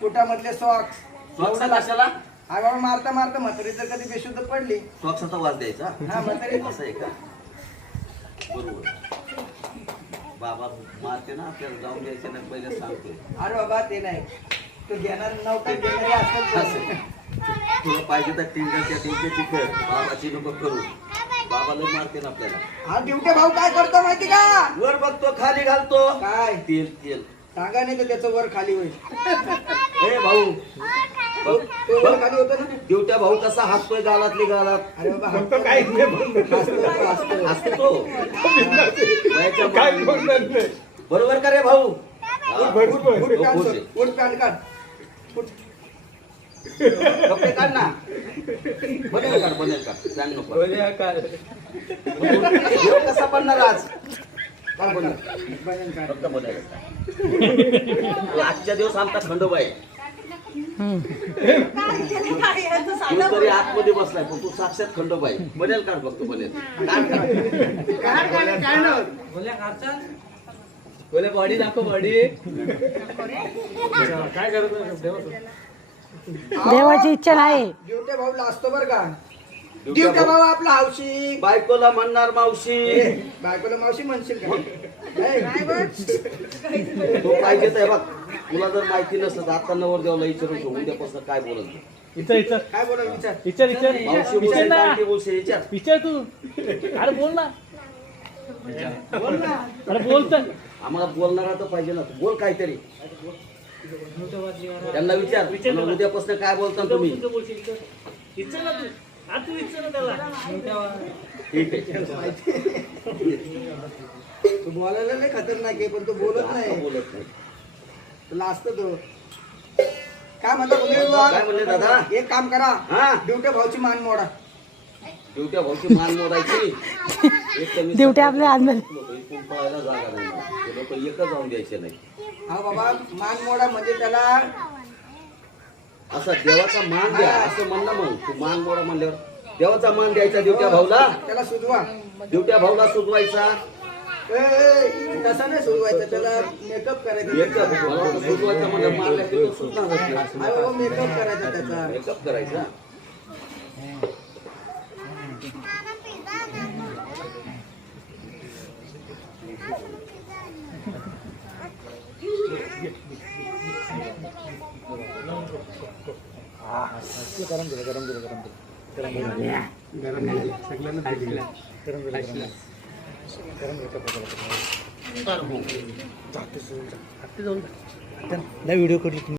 पोटामधले socks कशाला? हा बाबा मारता मारता म्हातारी जर कधी बेशुद्ध पडली. स्वच्छता वाज द्यायचा हा म्हातारी. असं आहे का? बरोबर. बाबा मारते ना आपल्याला जाऊन द्यायचे नाही पहिले सांगतोय. अरे बाबा ते नाही. तो घेणार नव्हता घेणारे असतात असं तुला पाहिजे तर टिंकाच्या टिंकाची खेळ. बाबाची नको करू. बाबाला मारते ना आपल्याला. हा ड्युटे भाऊ काय करतो माहिती का? वर बघतो खाली घालतो. काय? तेल तेल. सांगा नाही तर त्याचं वर खाली होईल ए भाऊ तो वर खाली होतो ना देवट्या भाऊ कसा हसतोय गालातली गालात अरे बाबा नाही बोलणार. वयाच्या. बोलणार. बरोबर का रे भाऊ हा. बरोबर. उठ पॅन्ट हो, सोड, हो, उठ पॅन्ट काढ उठ. कपडे काढ ना बनेल काढ बनेल काढ सांग नको बोलया काय? देव कसा बनणार आज काढ बनेल बनेल काढ. फक्त. आजच्या दिवस आमचा खंडोबा आहे. तू तरी आतमध्ये बसलाय पण तू साक्षात खंडोबा आहे. बनेल काढ फक्त बनेल. बोले बॉडी दाखव बॉडी. काय करत. देवाची इच्छा नाही भाऊ लाजतो बर का. ड्युटे भाऊ- आपला हौशी बायकोला म्हणणार मावशी. बायकोला मावशी म्हणशील का? ए, तो पाहिजे तर हे बघ. तुला जर माहिती नसलं तर आता नवर देवाला विचारून घेऊ उद्यापासून काय बोलत नाही. इथं इथं. काय बोला विचार. विचार विचार. मावशी विचार ना. तू. अरे बोल ना. बोल ना. अरे बोल तर. आम्हाला बोलणारा तर पाहिजे ना. बोल काहीतरी. त्यांना विचार. विचार ना. उद्यापासून काय बोलता तुम्ही? बोलशील ना तू. तू विचार त्याला. बोलायला नाही खतरनाक आहे पण तो बोलत नाही. बोलत नाही. तो लाजतो तो. काय म्हणता काय म्हणले दादा? एक काम करा. हा. ड्युटे भाऊची मान मोडा. ड्युट्या भाऊची मान मोडायची? ड्युट्या आपल्या जागा नाही. एकच जाऊन द्यायचे नाही. हा बाबा मान मोडा म्हणजे त्याला असा देवाचा मान द्या असं म्हणणं मग. तू मान मोडा म्हणल्यावर. देवाचा मान द्यायचा देवट्या भाऊला? त्याला सुधवा देवट्या भाऊला सुजवायचा? तसा नाही सुधवायचं त्याला मेकअप करायचा सुजवायचा म्हणजे मारल्या तो नाही. हा बाबा मेकअप करायचा? त्याचा मेकअप करायचा व्हिडिओ करू